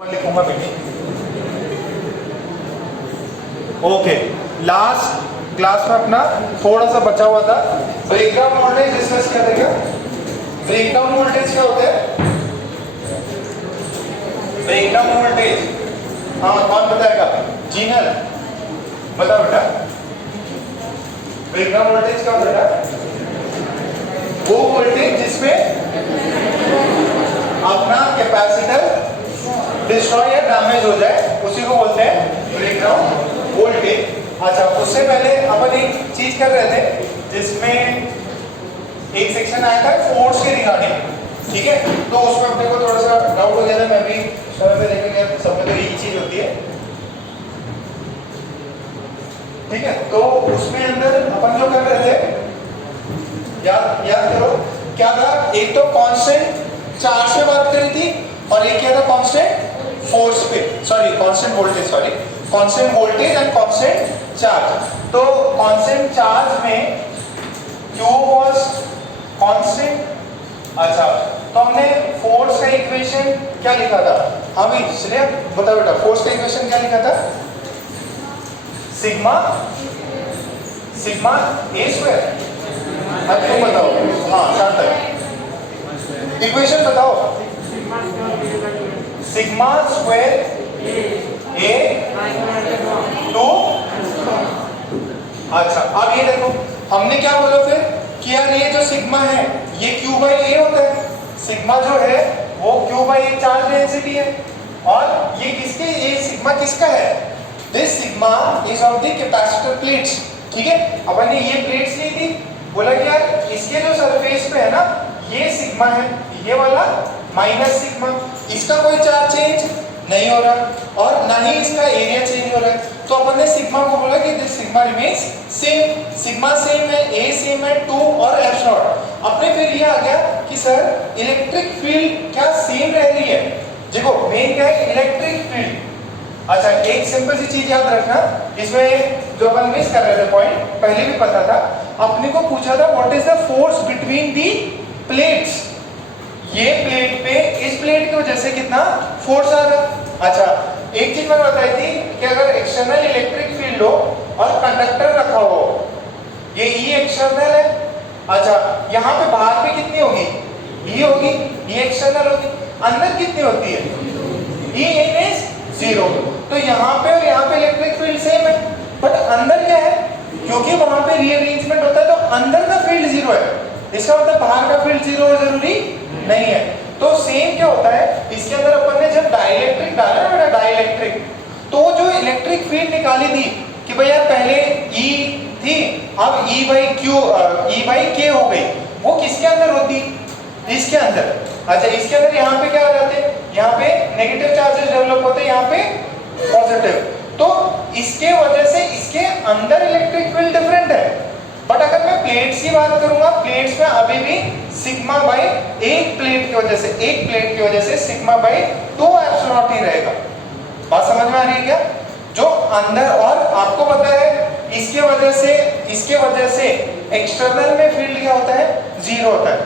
लिखूंगा बेटे। Okay, last class में अपना थोड़ा सा बचा हुआ था, ब्रेकडाउन वोल्टेज डिस्कस किया था। क्या ब्रेकडाउन वोल्टेज क्या होता है? ब्रेकडाउन वोल्टेज, हाँ कौन बताएगा? जीनल बताओ बेटा। ब्रेकडाउन वोल्टेज क्या होता है? वो वोल्टेज जिसमें अपना कैपेसिटर डिस्ट्रॉय या डैमेज हो जाए उसी को बोलते हैं ब्रेकडाउन वोल्टेज। अच्छा, उससे पहले अपन एक चीज कर रहे थे जिसमें एक सेक्शन आया था फोर्स के रिगार्डिंग, ठीक है? तो उसमें अपने को थोड़ा सा डाउट हो गया था, मैं भी समय पे देखा गया, सब में तो यही चीज होती है, ठीक है? तो उसमें अंदर अपन जो कर रहे थे, याद करो क्या था? एक तो कांस्टेंट चार्ज पे बात करी थी और एक क्या था? कांस्टेंट फोर्स पे, constant voltage and constant charge. तो कांस्टेंट चार्ज में Q वाज कांस्टेंट। अच्छा, तो हमने फोर्स का इक्वेशन क्या लिखा था? हाँ भाई चलिए बताओ बेटा, फोर्स का इक्वेशन क्या लिखा था? Sigma a square. अब तुम बताओ, हाँ सार्थक इक्वेशन बताओ। Sigma square a two. अच्छा, अब ये देखो हमने क्या बोला फिर कि यार ये जो सिग्मा है ये Q बाई ए होता है। सिग्मा जो है वो Q by A charge density है, और ये किसके, ये सिग्मा किसका है? This sigma is of the capacitor plates, ठीक है? अपन ने ये प्लेट्स ली थी, बोला कि यार इसके जो सरफेस पे है ना ये सिग्मा है, ये वाला माइनस सिग्मा, इसका कोई चार्ज चेंज नहीं हो रहा और ना ही इसका एरिया चेंज हो रहा है। तो अपन ने सिग्मा को बोला कि this sigma remains same, sigma same है, ए सेम है, 2 और एफ नॉट। अपने फिर ये आ गया कि सर इलेक्ट्रिक फील्ड क्या सेम रह रही है? देखो मेन क्या है? Electric field. अच्छा, एक सिंपल सी चीज याद रखना, इसमें जो अपन मिस कर रहे थे पॉइंट, पहले भी पता था, अपने को पूछा था what is the force between the plates. ये प्लेट पे इस प्लेट की वजह से कितना फोर्स आ रहा। अच्छा, एक चीज मैंने बताई थी कि अगर एक्सटर्नल इलेक्ट्रिक फील्ड हो और कंडक्टर रखा हो, ये ई एक्सटर्नल है। अच्छा, यहाँ पे बाहर पे कितनी होगी? ई होगी, ई एक्सटर्नल होगी। अंदर कितनी होती है? ई इन इज 0। तो यहाँ पे और यहाँ पे इलेक्ट्रिक फील्ड सेम है, बट अंदर क्या है? क्योंकि वहां पे रीअरेंजमेंट होता है तो अंदर का फील्ड 0 है, इसका मतलब बाहर का फील्ड 0 हो जरूरी नहीं है। तो सेम क्या होता है इसके अंदर, अपन ने जब डाइलेक्ट्रिक डाला ना बेटा, डाइलेक्ट्रिक, तो जो इलेक्ट्रिक फील्ड निकाली थी कि भाई यार पहले E थी, अब E बाई K हो गई, वो किसके अंदर होती? इसके अंदर। अच्छा, इसके अंदर यहाँ पे क्या आ जाते हैं? यहाँ पे नेगेटिव चार्जेस डेवलप होते हैं, यहाँ पे पॉजिटिव। तो इसके वजह से इसके अंदर इलेक्ट्रिक फील्ड डिफरेंट है। बट अगर मैं प्लेट्स की बात करूंगा, प्लेट्स में अभी भी सिग्मा बाई एक प्लेट की वजह से सिग्मा बाई 2 एप्सिलॉन ही रहेगा। बात समझ में आ रही है क्या? जो अंदर, और आपको पता है इसके वजह से एक्सटर्नल में फील्ड क्या होता है? 0 होता है।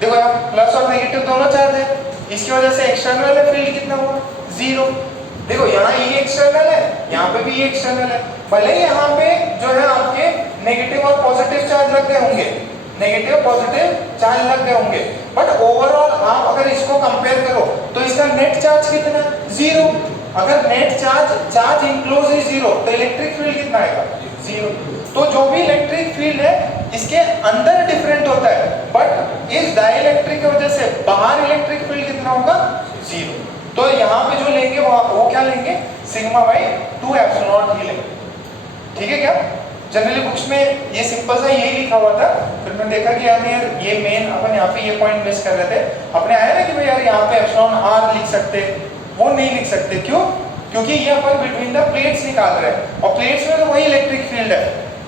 देखो यहाँ प्लस और नेगेटिव दोनों चार्ज है, इसकी वजह से एक्सटर्नल में फील्ड कितना हुआ? 0। देखो यहाँ ई एक्सटर्नल है, यहाँ पे भी ई एक्सटर्नल है, भले यहाँ पे जो है आपके नेगेटिव और पॉजिटिव चार्ज लग गए होंगे, बट ओवरऑल आप अगर इसको कंपेयर करो तो इसका नेट चार्ज कितना? 0। अगर नेट चार्ज इनक्लोज इज 0 तो इलेक्ट्रिक फील्ड कितना आएगा? 0। तो जो भी इलेक्ट्रिक फील्ड है इसके अंदर डिफरेंट होता है, बट इस डाइलेक्ट्रिक की वजह से बाहर इलेक्ट्रिक फील्ड कितना होगा? 0। तो यहाँ पे जो लेंगे वो क्या लेंगे? सिग्मा बाई 2 एप्सिलॉन ही लेंगे, ठीक है क्या? जनरली बुक्स में ये सिंपल सा यही लिखा हुआ था, फिर मैंने देखा कि यार ये मेन अपन यहाँ पे ये पॉइंट मिस कर रहे थे। अपने आया ना कि भाई यार यहाँ पे एप्सिलॉन आर लिख सकते, वो नहीं लिख सकते। क्यों? क्योंकि ये अपन बिटवीन द प्लेट्स निकाल रहे हैं और प्लेट्स में तो वही इलेक्ट्रिक फील्ड है,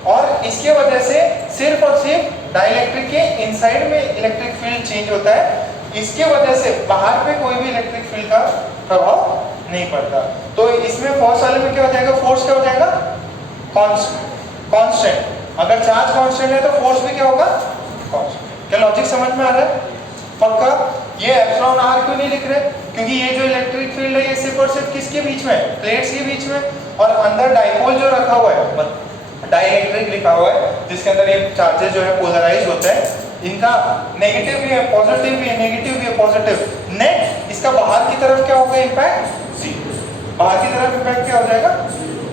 और इसके वजह से सिर्फ और सिर्फ डाइलेक्ट्रिक के इनसाइड में इलेक्ट्रिक फील्ड चेंज होता है, इसके वजह से बाहर पे कोई भी इलेक्ट्रिक फील्ड का प्रभाव नहीं पड़ता। तो इसमें फोर्स वाले में क्या हो जाएगा? फोर्स क्या हो जाएगा? कांस्टेंट। अगर चार्ज कांस्टेंट है तो फोर्स भी क्या होगा? कांस्टेंट। क्या लॉजिक समझ में आ रहा है? पक्का? ये एप्सिलॉन आर क्यों नहीं लिख रहे? क्योंकि ये जो इलेक्ट्रिक फील्ड है ये सिर्फ और सिर्फ किसके बीच में है, प्लेट्स के बीच में, और अंदर डाइपोल जो रखा हुआ है, डाइइलेक्ट्रिक लिखा हुआ है, जिसके अंदर ये चार्जेस जो है पोलराइज होते हैं, इनका नेगेटिव भी है, पॉजिटिव भी है, नेगेटिव भी है, पॉजिटिव, नेट इसका बाहर की तरफ क्या होगा इम्पैक्ट, बाहर की तरफ इम्पैक्ट क्या हो जाएगा,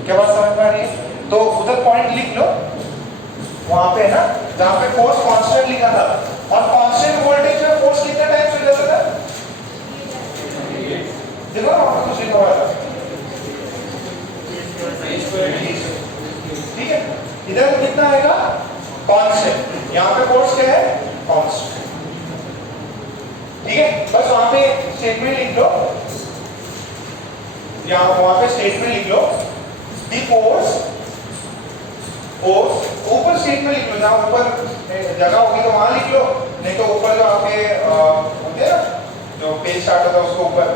क्या बात समझ में आ रही है? तो उधर पॉइंट लिख लो, वहां पे है ना जहां पे फोर्स कांस्टेंट लिखा था, और कांस्टेंट वोल्टेज में फोर्स कितने टाइम्स हो जाता था, देखो ना वहां पे कुछ लिखा हुआ था, ठीक है, इधर कितना आएगा कांस्टेंट, यहाँ पे फोर्स क्या है कांस्टेंट, ठीक है, बस वहां पे स्टेटमेंट लिख लो, यहाँ वहां पे स्टेटमेंट लिख लो, दी फोर्स, ऊपर स्टेटमेंट लिख लो, जहां ऊपर जगह होगी तो वहां लिख लो, नहीं तो ऊपर जो आपके होते हैं ना जो पेज स्टार्ट होता है उसको ऊपर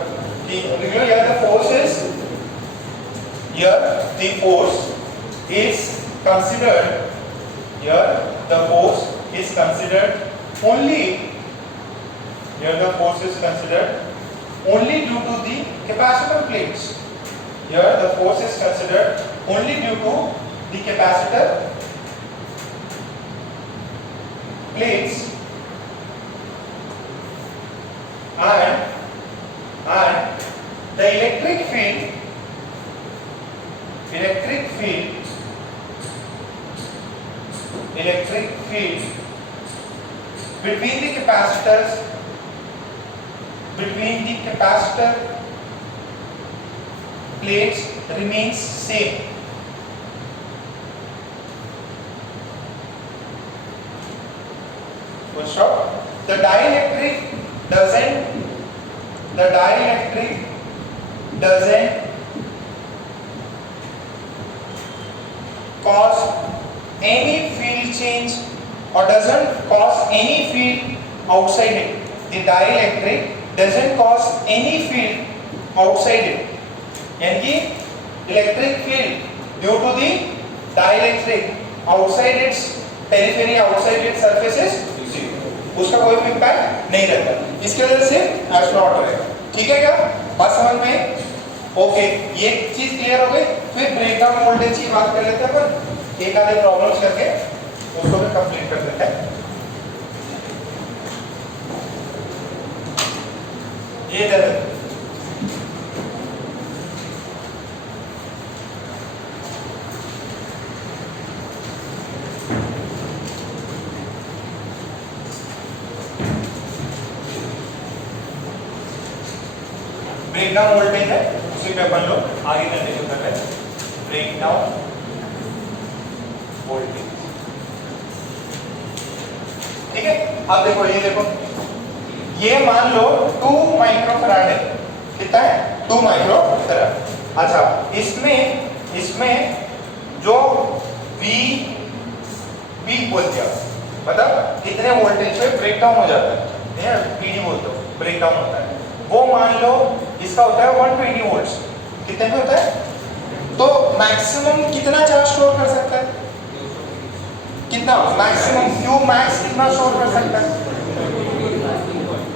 कि लिख लो, यार the force is, here the force is considered, here the force is considered only, here the force is considered only due to the capacitor plates, here the force is considered only due to the capacitor plates and the electric field between the capacitors, between the capacitor plates remains same. Full stop. The dielectric doesn't cause any field change or doesn't cause any field outside it. The dielectric doesn't cause any field outside it. यानी कि electric field due to the dielectric outside its periphery, outside its surfaces, उसका कोई भी impact नहीं रहता, इसके वजह से एज नॉट रहेगा, ठीक है क्या बात समझ में? ओके, ये चीज क्लियर हो गई। फिर ब्रेकडाउन वोल्टेज की बात कर लेते हैं अपन, एक आधे प्रॉब्लम्स करके उसको भी कंप्लीट कर देते हैं। ये इधर ब्रेकडाउन वोल्टेज है, उसी पे अपन लोग आगे कंटिन्यू कर रहे हैं। ब्रेकडाउन वोल्टेज, ठीक है। अब देखो, ये देखो, ये मान लो 2 माइक्रोफैराड है, कितना है 2 माइक्रोफैराड। अच्छा, इसमें जो V बोल दिया, मतलब इतने वोल्टेज पे ब्रेकडाउन हो जाता है, पीडी बोलते हो, ब्रेकडाउन होता है। वो मान लो इसका होता है 120 वोल्ट्स, कितने पे होता है? तो मैक्सिमम कितना चार्ज स्टोर कर सकता है? कितना मैक्सिमम Q मैक्स कितना स्टोर कर सकता है?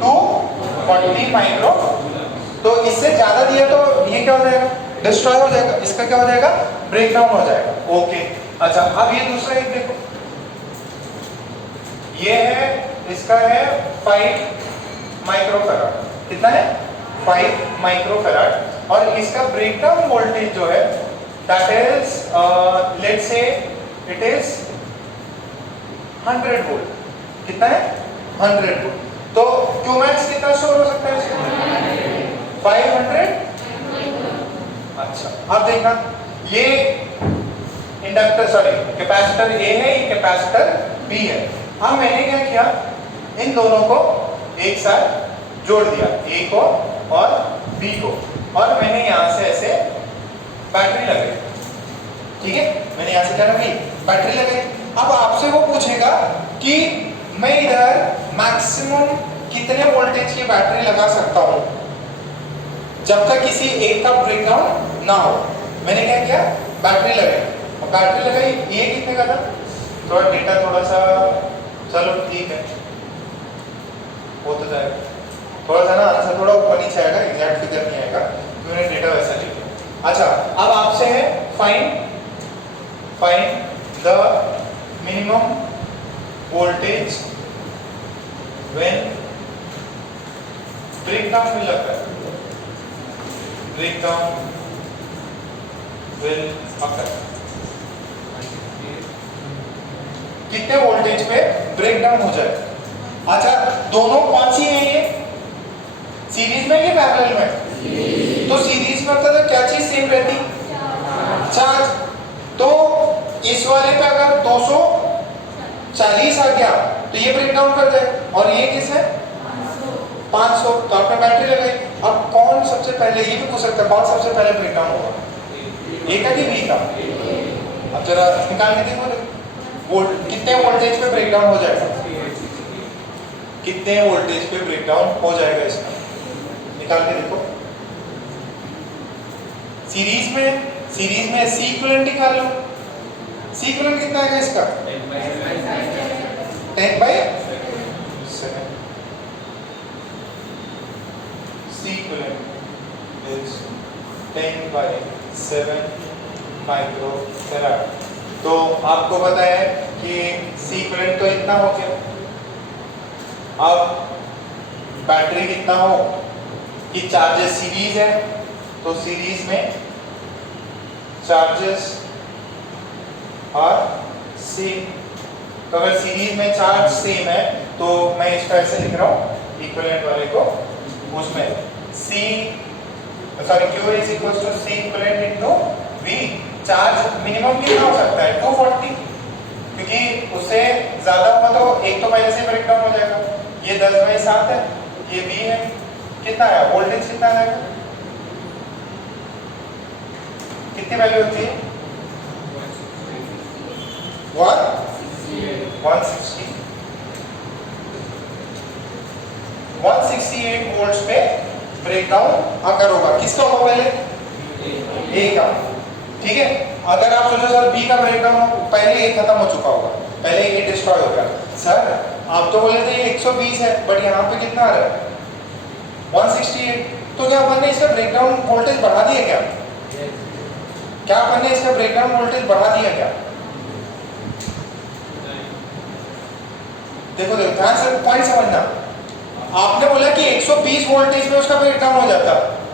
240 माइक्रो। तो इससे ज्यादा दिया तो ये क्या हो जाएगा? डिस्ट्रॉय हो जाएगा, इसका क्या हो जाएगा? ब्रेकडाउन हो जाएगा। ओके, अच्छा, अब ये दूसरा एक देखो, ये है, इसका है 5 माइक्रोफैराड, कितना है 5 माइक्रोफैराड, और इसका ब्रेकडाउन वोल्टेज जो है that is let's say it is 100 volt, कितना है 100 वोल्ट। तो Q मैक्स कितना स्टोर हो सकता है इसमें? 500। अच्छा, अब देखना, ये इंडक्टर, सॉरी कैपेसिटर A है, ये कैपेसिटर B है। अब मैंने क्या किया, इन दोनों को एक साथ जोड़ दिया, A को और B को, और मैंने यहां से ऐसे बैटरी लगाई, ठीक है, मैंने यहां से क्या लगाई? बैटरी लगाई। अब आपसे वो पूछेगा कि मैं इधर मैक्सिमम कितने वोल्टेज की बैटरी लगा सकता हूं जब तक किसी एक का ब्रेकडाउन ना हो। मैंने क्या किया? बैटरी लगाई, और बैटरी लगाई, ये कितने का था? थोड़ा डेटा थोड़ा सा, चलो ठीक है, हो तो जाएगा, थोड़ा सा ना आंसर थोड़ा ऊपर नीचे आएगा, एग्जैक्ट फिगर नहीं आएगा, तो मैंने डेटा वैसा लिखा। अच्छा, अब आपसे है find the minimum voltage when breakdown will occur, breakdown will occur. कितने वोल्टेज पे ब्रेकडाउन हो जाए। अच्छा, दोनों कौन सी है ये, सीरीज में या पैरेलल में? तो सीरीज में मतलब तो क्या चीज सेम रहती, चार्ज। तो इस वाले पे अगर 240 आ गया तो ये ब्रेकडाउन कर दे, और ये किस है 500, तो आपने बैटरी लगाई। अब कौन सबसे पहले, ये भी पूछ सकता है कौन सबसे पहले ब्रेकडाउन होगा, ए का कि बी का? अब जरा निकाल के देखो कितने वोल्टेज पे ब्रेकडाउन हो जाएगा, कितने वोल्टेज पे ब्रेकडाउन हो जाएगा इसका, निकाल के देखो। सीरीज में सी इक्विवेलेंट निकाल लो। सी इक्विवेलेंट कितना आएगा इसका 10/7। C equivalent is 10/7 microfarad. तो आपको पता है कि सी इक्विवेलेंट तो इतना हो गया। अब बैटरी कितना हो कि चार्जेस सीरीज है, तो सीरीज में चार्जेस और सेम। तो अगर सीरीज में चार्ज सेम है तो मैं इसका ऐसे लिख रहा हूं इक्विवेलेंट वाले को, उसमें Q is equals to C equivalent into V। Charge minimum कितना हो सकता है 240, क्योंकि उससे ज्यादा होगा तो एक तो पहले से ब्रेकडाउन हो जाएगा। ये 10/7 है, ये V है, कितना है वोल्टेज कितना आएगा, कितनी वैल्यू होती है 168 वोल्ट्स पे ब्रेकडाउन अगर होगा। किसका होगा पहले, ए का, ठीक है। अगर आप सोचो सर बी का ब्रेकडाउन हो, पहले ए खत्म हो चुका होगा, पहले ए डिस्ट्रॉय हो गया। सर आप तो बोले थे 120 है, बट यहाँ पे कितना आ रहा है 168, तो क्या अपन ने इसका ब्रेकडाउन वोल्टेज बढ़ा दिया क्या, क्या अपन ने इसका ब्रेकडाउन वोल्टेज बढ़ा दिया क्या? देखो देखो ध्यान से पॉइंट समझना। आपने बोला कि 120 वोल्टेज में उसका ब्रेकडाउन हो जाता,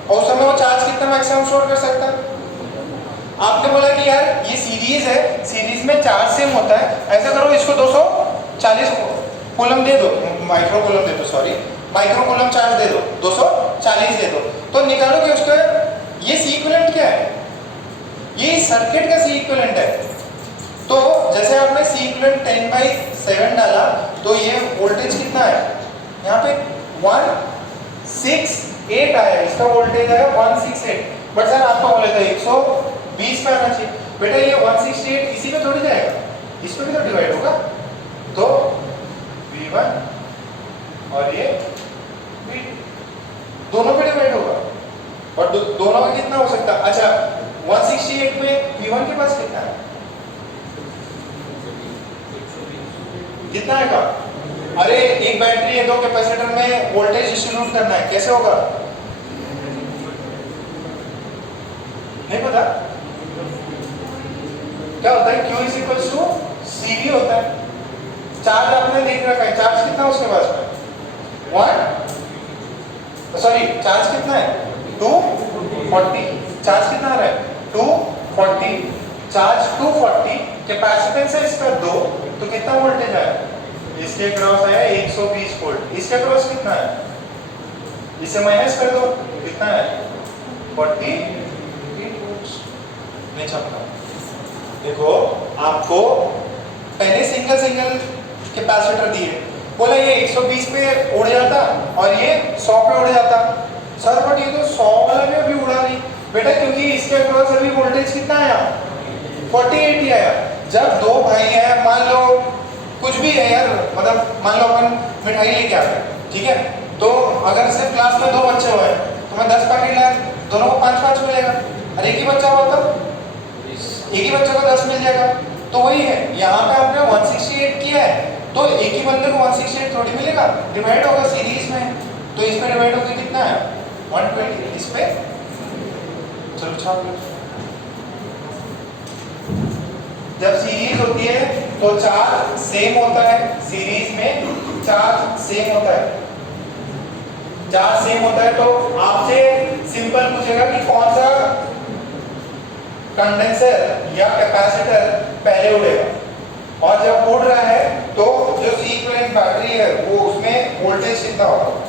और उस समय वो चार्ज कितना मैक्सिमम स्टोर कर सकता? आपने बोला कि यार ये सीरीज है, सीरीज में चार्ज सेम होता है, ऐसा करो इसको 240 कूलम दे दो, माइक्रो कूलम दे दो, सॉरी माइक्रो कूलम चार्ज दे दो, 240 दे दो, तो निकालो कि उसका ये सी इक्विवेलेंट क्या है, ये सर्किट का सी इक्विवेलेंट है। तो जैसे आपने सी इक्विवेलेंट 10/7 डाला तो ये वोल्टेज कितना है, यहाँ पे 168 आया, इसका वोल्टेज आया 168। बट सर आपको बोले थे 120 पे आना चाहिए, बेटा ये 168 इसी में थोड़ी जाएगा, इस पे भी तो डिवाइड होगा, तो V1 और ये V2 दोनों पे डिवाइड होगा, और दोनों में कितना हो सकता है? अच्छा 168 में V1 के पास कितना है, कितना आएगा? अरे एक बैटरी है, 2 कैपेसिटर में वोल्टेज डिस्ट्रीब्यूट करना है, कैसे होगा नहीं पता? क्या होता है Q is equals to CV होता है। चार्ज आपने देख रखा है, चार्ज कितना उसके पास में 1, सॉरी चार्ज कितना है 240, चार्ज कितना आ रहा है 240, चार्ज 240, कैपेसिटेंस है इसका 2, तो कितना वोल्टेज आया, इसके क्रॉस आया 120 वोल्ट, इसके क्रॉस कितना है, इसे माइनस कर दो, कितना है 48 वोल्ट। नहीं छपता। देखो आपको पहले सिंगल कैपेसिटर दिए, बोला ये 120 पे उड़ जाता और ये 100 पे उड़ जाता। सर बट ये तो 100 वाला में अभी उड़ा नहीं बेटा, क्योंकि इसके अक्रॉस अभी वोल्टेज कितना आया 48 ही आया। जब दो भाई हैं, मान लो कुछ भी है यार, मतलब मान लो अपन मिठाई लेके आ गए, ठीक है, तो अगर सिर्फ क्लास में 2 बच्चे हुए तो मैं 10 पैकेट लाया, दोनों को 5-5 मिलेगा, और एक ही बच्चा हुआ तो एक ही बच्चे को 10 मिल जाएगा। तो वही है, यहाँ पे आपने 168 किया है, तो एक ही बंदे को 168 थोड़ी मिलेगा, डिवाइड होगा सीरीज में, तो इसमें डिवाइड होकर कितना है 120, इस पे चलो छाप लो। जब सीरीज होती है तो चार्ज सेम होता है, सीरीज में चार्ज सेम होता है, चार्ज सेम होता है तो आपसे सिंपल पूछेगा कि कौन सा कंडेंसर या कैपेसिटर पहले उड़ेगा, और जब उड़ रहा है तो जो सी इक्विवेलेंट बैटरी है वो उसमें वोल्टेज कितना होगा।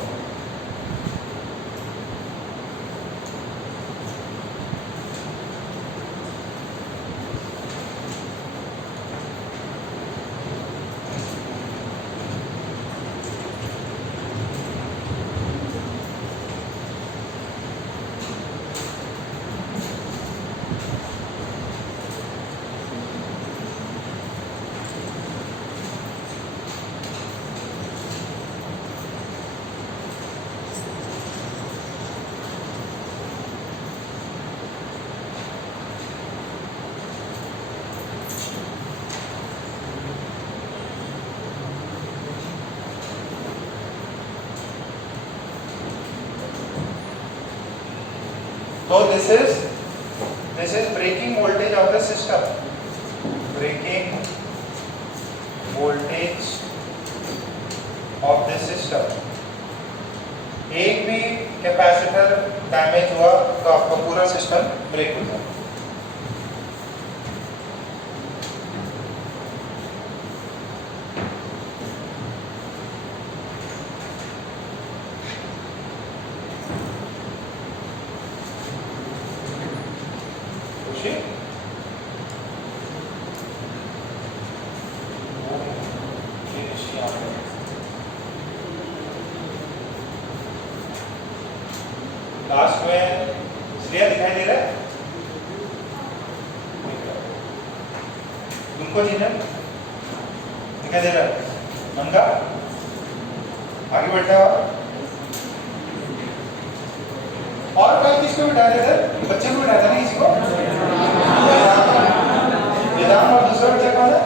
So this is breaking voltage of the system. Breaking voltage of the system. एक भी कैपेसिटर डैमेज हुआ तो आपका पूरा सिस्टम ब्रेक हो जाएगा। लास्ट में श्रेया दिखाई दे रहा है तुमको, जिन्हें दिखाई दे रहा है मंगा आगे बैठा हुआ, और कल किसको बिठा रहे थे, बच्चे को बिठाया था ना किसी को, वेदांत, और दूसरा बच्चा कौन है,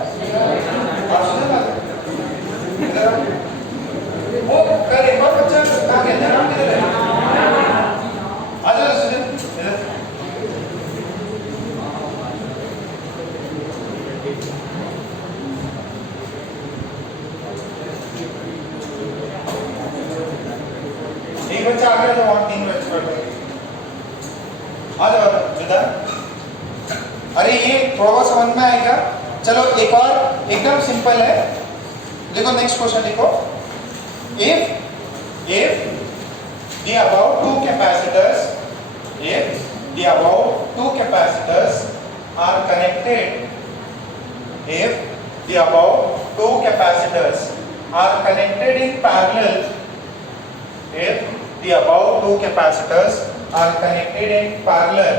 आप सुने ना वो कर एक और बच्चा कहाँ कहते हैं, नाम किधर है, बच्चा आगे तो वहां तीन बच्चे बैठे आ जाओ बेटा। अरे ये थोड़ा बहुत समझ में आएगा। चलो एक और एकदम सिंपल है, देखो नेक्स्ट क्वेश्चन देखो, if the above two capacitors are connected, if the above two capacitors are connected in parallel, if the above two capacitors are connected in parallel,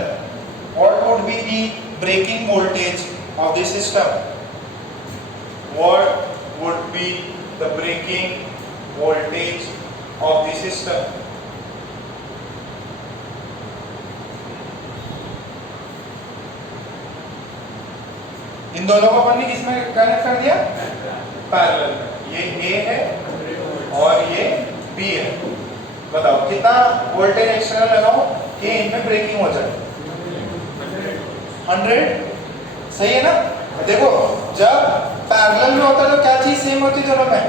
what would be the breaking voltage of the system? What would be the breaking voltage of the system? इन दोनों को अपन ने किसमें connect कर दिया, parallel. ये A है और ये B है। बताओ कितना वोल्टेज एक्सटर्नल लगाओ कि इनमें ब्रेकिंग हो जाए, 100, सही है ना। देखो जब पैरेलल में होता है तो क्या चीज सेम होती है दोनों में,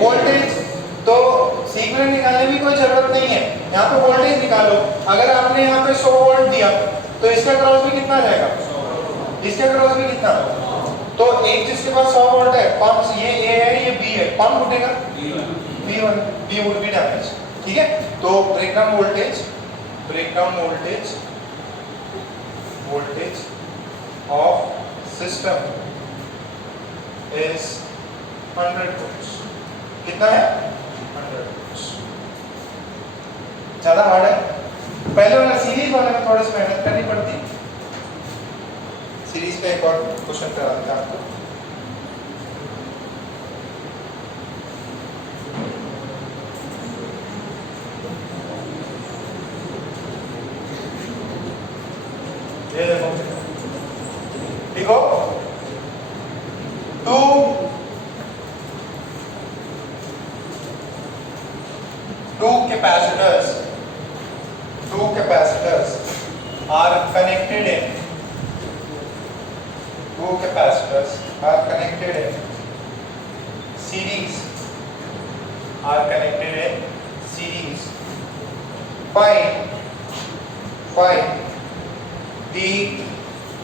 वोल्टेज। तो सीक्वेंस निकालने की कोई जरूरत नहीं है, यहाँ पे वोल्टेज निकालो। अगर आपने यहाँ पे 100 वोल्ट दिया तो इसका क्रॉस भी कितना जाएगा, इसका क्रॉस भी कितना, तो एक जिसके पास 100 वोल्ट है, कौन सी, ये A है ये B है, कौन फूटेगा, B वुड बी डैमेज। ठीक है, तो breakdown voltage of system is 100 volts. कितना है, 100 वोल्ट्स। ज्यादा हार्ड है, पहले वाला सीरीज वाले में थोड़ा सा मेहनत करनी पड़ती। सीरीज का एक और क्वेश्चन करा देता हूं आपको। ये देखो, ठीक हो, to are connected in two capacitors are connected in series find the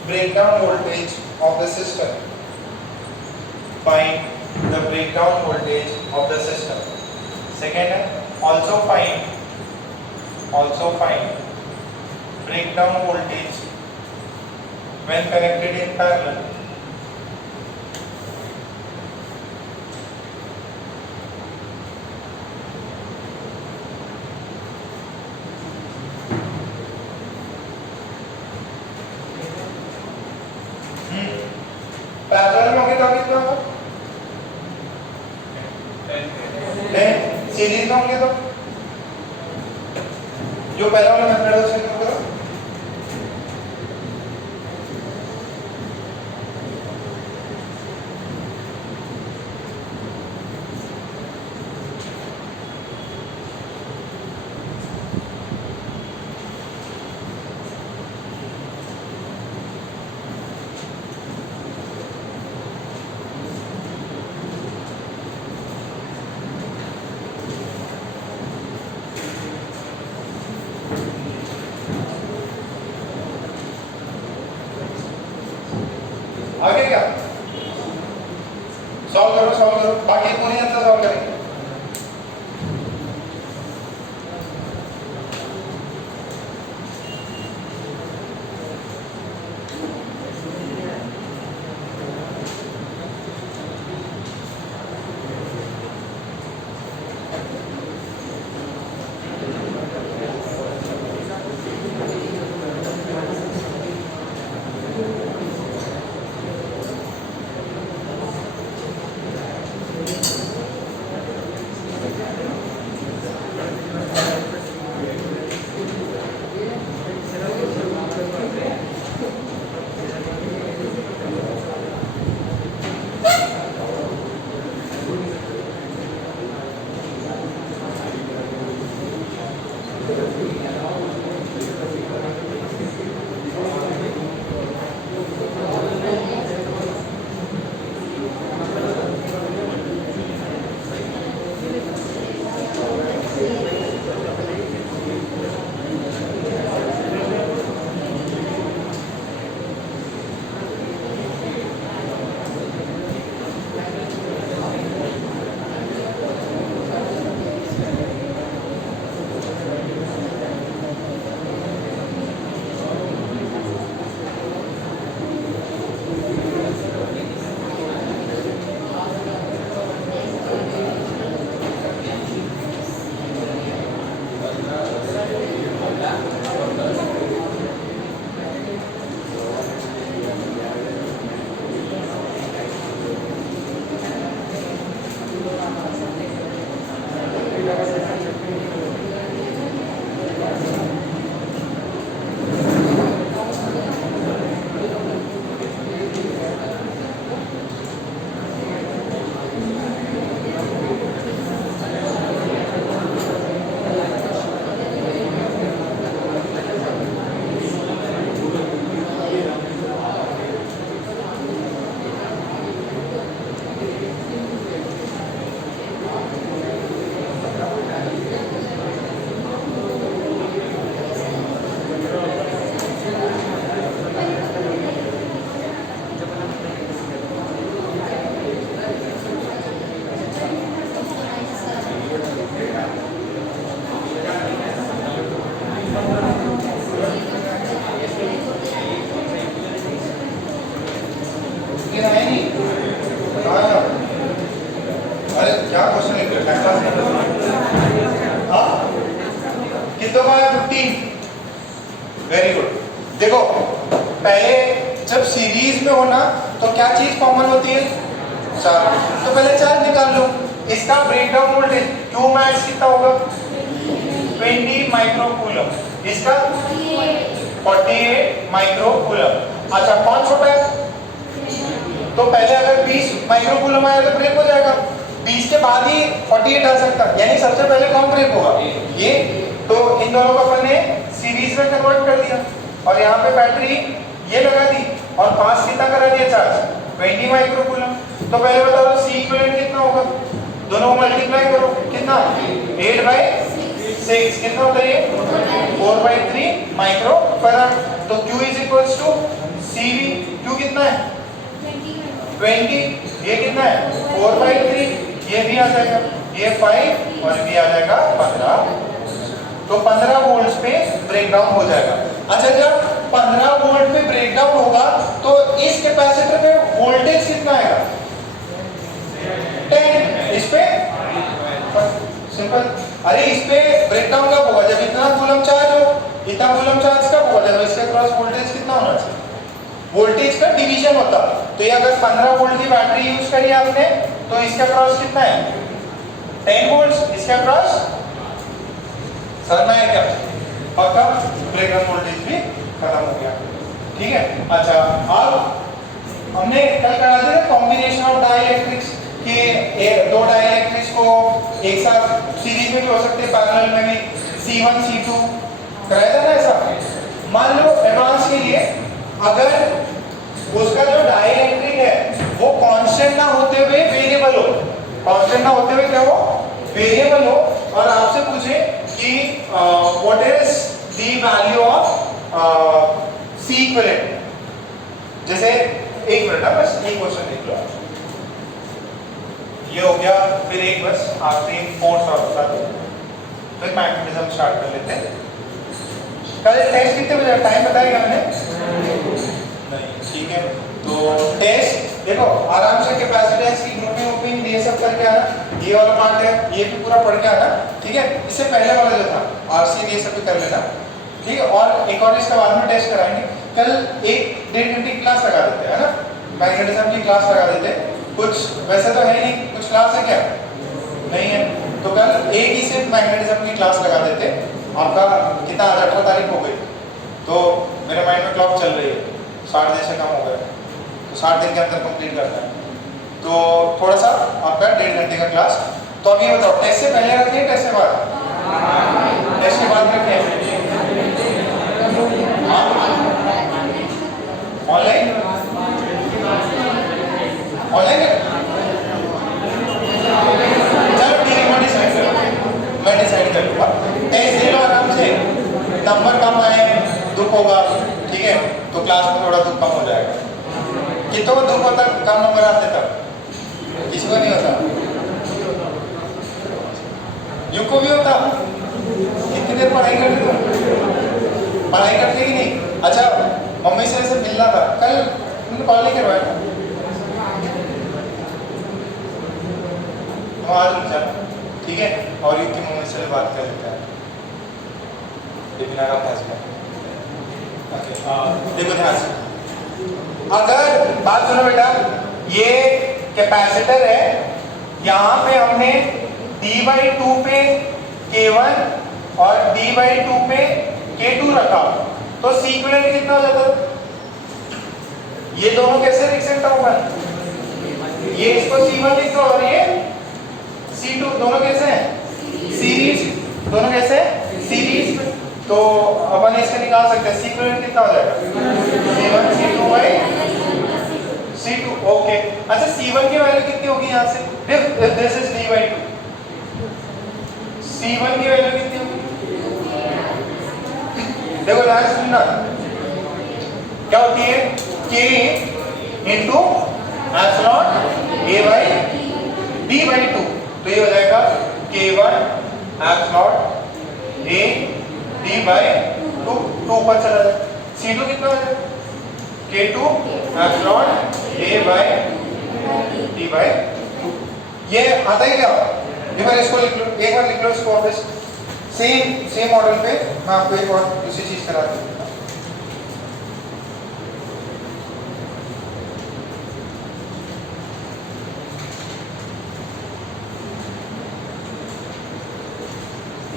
breakdown voltage of the system. Find the breakdown voltage of the system. Second है also find breakdown voltage when connected in parallel. Parallel में होंगे तो कितना होगा? 10। Series में होंगे तो जो पहला वाला मेथड है उसे क्यों करो? आगे क्या सॉल्व करो बाकी पूरी आंसर सॉल्व करेंगे। Very good. देखो पहले जब सीरीज में होना तो क्या चीज कॉमन होती है? चार्ज। तो पहले चार्ज निकाल लो। इसका ब्रेकडाउन वोल्टेज Q मैक्स कितना होगा? 20 माइक्रोकूलम। इसका 48 माइक्रोकूलम। अच्छा कौन छोटा है? तो पहले अगर 20 माइक्रोकूलम आया तो ब्रेक हो जाएगा, 20 के बाद ही 48 आ सकता, यानी सबसे पहले कौन ब्रेक होगा? ये। तो इन दोनों को अपन ने सीरीज में कन्वर्ट कर दिया। और यहाँ पे बैटरी ये लगा दी और पास कितना करा दिया चार्ज 20 माइक्रो कूलम। तो पहले बताओ सी इक्विवेलेंट कितना होगा, दोनों को मल्टीप्लाई करो कितना 8/6 कितना होता है ये 4/3 माइक्रो फैराड। तो Q is equals to CV। Q कितना है 20, ये कितना है 4/3, ये भी आ जाएगा, ये 5 और भी आ जाएगा 15। तो 15 वोल्ट पे ब्रेकडाउन हो जाएगा। अच्छा जब 15 वोल्ट पे ब्रेकडाउन होगा तो इस कैपेसिटर पे वोल्टेज कितना आएगा 10, इस पे सिंपल। अरे इस पे ब्रेकडाउन कब होगा जब इतना कूलम चार्ज हो, इतना कूलम चार्ज कब होगा जब इसके क्रॉस वोल्टेज कितना होना चाहिए, वोल्टेज का डिवीजन होता। तो ये अगर 15 वोल्ट की बैटरी यूज करी आपने तो इसका क्रॉस कितना है 10 वोल्ट, इसका क्रॉस समझ में आया क्या, पक्का ब्रेकडाउन वोल्टेज भी खत्म हो गया। ठीक है। अच्छा अब हमने कल करा दिया कॉम्बिनेशन ऑफ डाइइलेक्ट्रिक्स कि दो डाइइलेक्ट्रिक्स को एक साथ सीरीज में भी हो सकते हैं, पैरेलल में भी, C1 C2 कराया था ना ऐसा। मान लो एडवांस के लिए अगर उसका जो डाइइलेक्ट्रिक है वो कांस्टेंट ना होते हुए वेरिएबल हो, कांस्टेंट ना होते हुए क्या हो वेरिएबल हो, और आपसे पूछे कि what is the value of C equivalent. जैसे एक मिनट बस एक क्वेश्चन देख लो, ये हो गया, फिर एक बस आखिरी 4 सॉल्व कर दो, फिर मैग्नेटिज्म स्टार्ट कर लेते हैं। कल टेस्ट कितने बजे टाइम बताएगा हमने नहीं, ठीक है। तो टेस्ट देखो आराम से कैपेसिटेंस की ग्रुपिंग ये सब करके आना, ये वाला पार्ट है ये भी पूरा पढ़ के आना, ठीक है। इससे पहले वाला जो था RC ये सब भी कर लेना, ठीक है। और एक और इसका बाद में टेस्ट कराएंगे। कल 1-1.5 घंटे की क्लास लगा देते हैं, है ना, मैग्नेटिज्म की क्लास लगा देते हैं। कुछ वैसे तो है नहीं, कुछ क्लास है क्या नहीं है, तो कल एक ही सिर्फ मैग्नेटिज्म की क्लास लगा देते। आपका कितना आज 18 तारीख हो गई, तो मेरे माइंड में क्लॉक चल रही है 60 दिन से कम हो गया, तो 60 दिन के अंदर कंप्लीट करना है। तो थोड़ा सा आपका 1.5 घंटे का क्लास। तो अभी बताओ टेस्ट से पहले रखिए टेस्ट से बाद, टेस्ट के बाद रखिए ऑनलाइन ऑनलाइन चलो ठीक है, मैं डिसाइड कर लूँगा। टेस्ट दे लो आराम से, नंबर कम आए दुख होगा, ठीक है, तो क्लास में थोड़ा दुख कम हो जाएगा। कितनों को दुख होता कम नंबर आते तब, किसी को नहीं होता, यू को भी होता। कितनी देर पढ़ाई करते हो, पढ़ाई करते कि नहीं। अच्छा मम्मी से ऐसे मिलना था कल, उन्होंने कॉल नहीं करवाया, तो आज रुक जाना, ठीक है। और युग की मम्मी से बात कर लेते हैं, लेकिन आराम फैसला देखो ध्यान से। अगर बात सुनो बेटा, ये कैपेसिटर है, यहाँ पे हमने D/2 पे K1 और D/2 पे K2 रखा, तो C इक्विवेलेंट कितना हो जाता, ये दोनों कैसे लिख सकता हूँ मैं, ये इसको C1 लिख दो और ये C2, दोनों कैसे हैं सीरीज, दोनों कैसे सीरीज। तो अपन इससे निकाल सकते हैं C इक्विवेलेंट कितना हो जाएगा C1 C2 C2, ओके। अच्छा C1 की वैल्यू कितनी होगी यहाँ से, if this is D/2, C1 की वैल्यू कितनी होगी, देखो ध्यान से सुनना, क्या होती है K इंटू एप्सिलॉन A/D/2, तो ये हो जाएगा K1 एप्सिलॉन A/D/2, 2 ऊपर चला जाए। C2 कितना हो जाएगा K2 एप्सिलॉन A/D/2, ये आता है क्या, एक बार इसको लिख लो, एक बार लिख लो इसको वापस, सेम मॉडल पे मैं आपको एक और दूसरी चीज करा दूंगा।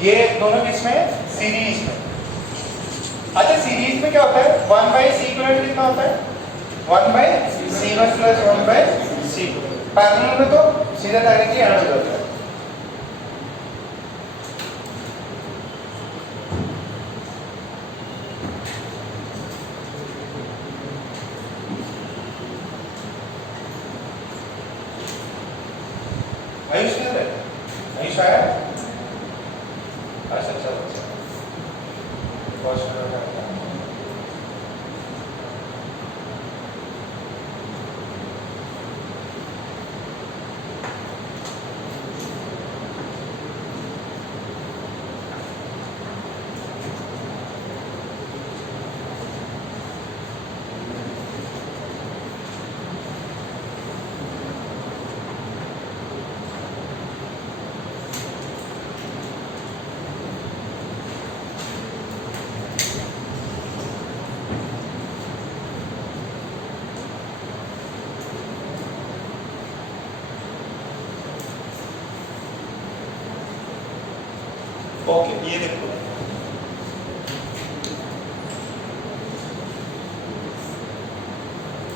ये दोनों किसमें सीरीज में। अच्छा सीरीज में क्या होता है, 1/C इक्विवेलेंट कितना होता है 1/C1 + 1/C2। पैरेलल में तो सीधा डायरेक्टली ऐड हो जाता है। शायद अच्छा चलो ओके ये देखो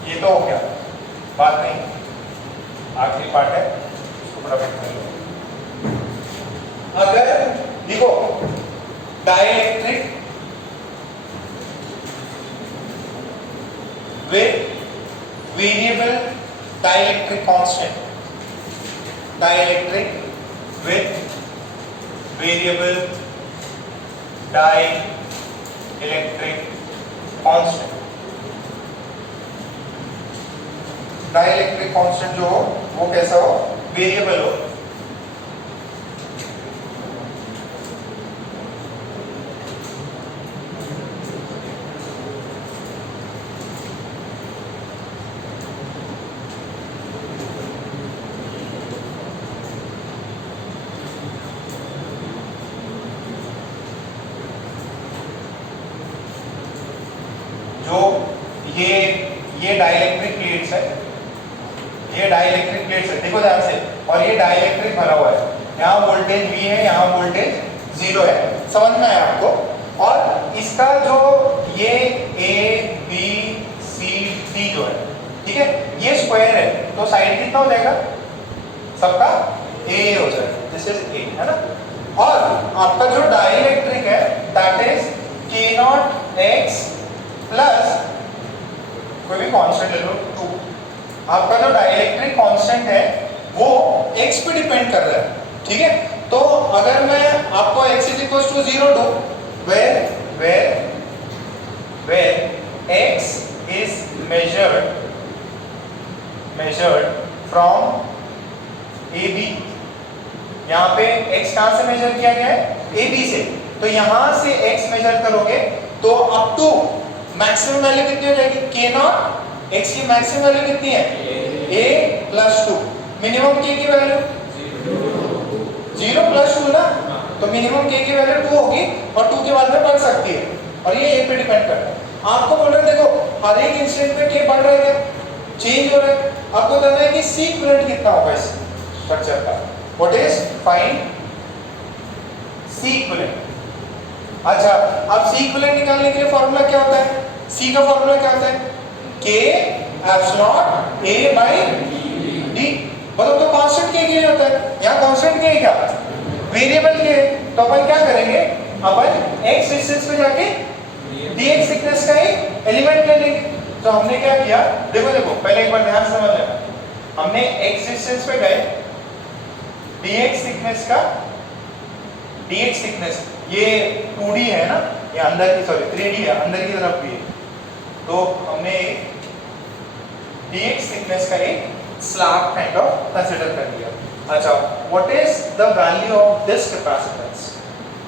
ये तो हो गया बात नहीं आखिरी पार्ट है इसको फटाफट कर लो। अगर देखो dielectric with variable dielectric constant dielectric with variable dielectric constant dielectric constant जो हो वो कैसा हो वेरिएबल हो ये डाइलेक्ट्रिक प्लेट्स है ये डाइलेक्ट्रिक प्लेट्स है देखो ध्यान से और ये डाइलेक्ट्रिक भरा हुआ है यहाँ वोल्टेज V है यहाँ वोल्टेज 0 है समझ में आया आपको और इसका जो ये A B C D जो है ठीक है ये स्क्वायर है तो साइड कितना हो जाएगा सबका A हो जाएगा दिस इज A है ना और आपका जो डाइलेक्ट्रिक है दैट इज K0x प्लस कोई भी कांस्टेंट ले लो 2 आपका जो डाइलेक्ट्रिक कांस्टेंट है वो x पे डिपेंड कर रहा है ठीक है तो अगर मैं आपको x = 0 दो where x is measured from AB यहाँ पे x कहाँ से मेजर किया गया है AB से तो यहाँ से x मेजर करोगे तो अप टू मैक्सिमम वैल्यू कितनी हो जाएगी K0 x की मैक्सिमम वैल्यू कितनी है A + 2 मिनिमम K की वैल्यू 0 + 2 ना तो मिनिमम K की वैल्यू 2 होगी और 2 के बाद में बढ़ सकती है और ये A पे डिपेंड करता है आपको बोल रहे देखो हर एक इंस्टेंट पे K बढ़ रहा है क्या चेंज हो रहा है आपको बताना है कि C इक्विवेलेंट कितना होगा इस स्ट्रक्चर का what is find C equivalent अच्छा अब C इक्विवेलेंट निकालने के लिए फार्मूला क्या होता है C का फार्मूला क्या होता है K epsilon A by D मतलब तो कांस्टेंट K के होता है यहाँ कांस्टेंट K क्या वेरिएबल K तो अपन क्या करेंगे अपन x डिस्टेंस पे जाके dx थिकनेस का एक एलिमेंट ले लेंगे तो हमने क्या किया देखो पहले एक बार ध्यान से समझ लेना हमने x डिस्टेंस पे गए dx थिकनेस ये 2D है ना ये अंदर की सॉरी 3D है अंदर की तरफ भी है तो हमने dx थिकनेस का एक स्लैब काइंड ऑफ कंसीडर कर लिया अच्छा what is the value of this capacitance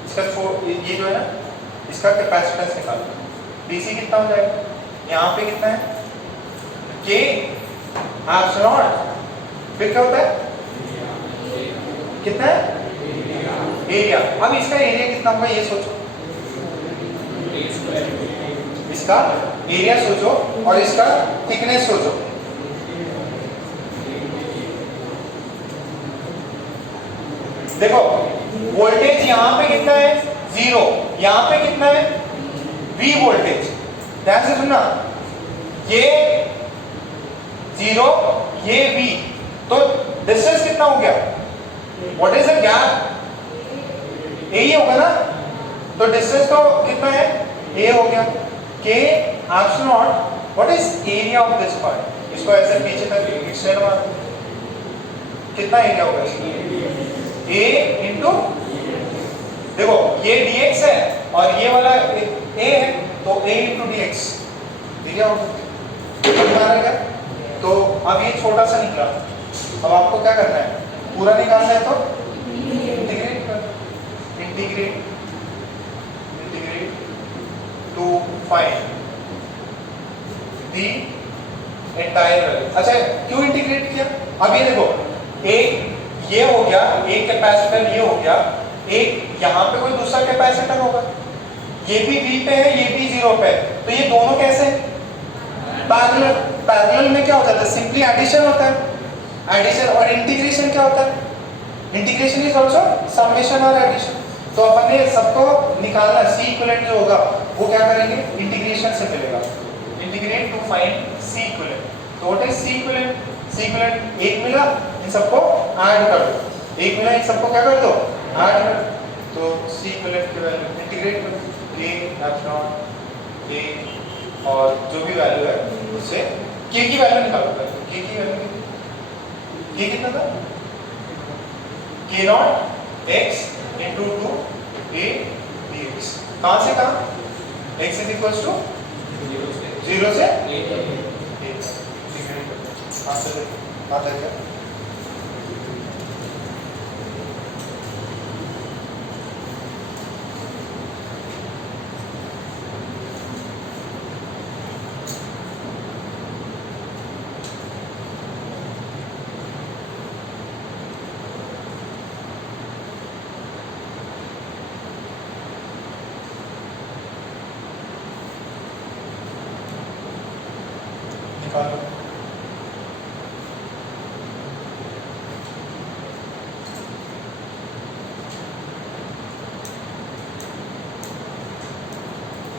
इसका ये जो है ना इसका कैपेसिटेंस निकालो DC कितना हो जाएगा यहाँ पे कितना है K एप्सिलॉन फिर क्या होता है कितना है एरिया अब इसका एरिया कितना होगा ये सोचो इसका एरिया सोचो और इसका थिकनेस सोचो देखो वोल्टेज यहाँ पे कितना है 0 यहाँ पे कितना है V वोल्टेज ध्यान से सुनना ये 0 ये V तो डिस्टेंस कितना हो गया what is the gap A ही होगा ना तो डिस्टेंस तो कितना है A हो गया K epsilon what is area of this part इसको ऐसे पीछे तक एक्सटेंड मार कितना एरिया होगा इसका ए इंटू, देखो ये dx है और ये वाला a है, तो a इंटू डी एक्स क्या होगा। तो अब ये छोटा सा निकला, अब आपको क्या करना है, पूरा निकालना है तो इंटीग्रेट कर, integrate to find the entire value. अच्छा क्यों इंटीग्रेट किया, अब ये देखो एक ये हो गया, एक कैपेसिटर ये हो गया, एक यहाँ पे कोई दूसरा कैपेसिटर होगा, ये भी V पे है ये भी 0 पे है, तो ये दोनों कैसे पैरेलल, पैरेलल में क्या होता है, सिंपली एडिशन होता है, एडिशन। और इंटीग्रेशन क्या होता है, इंटीग्रेशन इज आल्सो समेशन और एडिशन। तो अपन ने सबको निकालना, सी इक्विवेलेंट जो होगा वो क्या करेंगे, इंटीग्रेशन से मिलेगा, integrate to find C equivalent. तो what is C equivalent, C equivalent एक मिला, इन सबको ऐड कर दो, एक मिला, इन सबको क्या कर दो, ऐड कर। तो सी इक्विवेलेंट की वैल्यू इंटीग्रेट कर, a एप्सिलॉन a और जो भी वैल्यू है उससे k की वैल्यू निकालो, k की वैल्यू, k कितना था, k not x into 2a dx, कहाँ से कहाँ, x इज इक्वल टू 0 से 1, आता है क्या?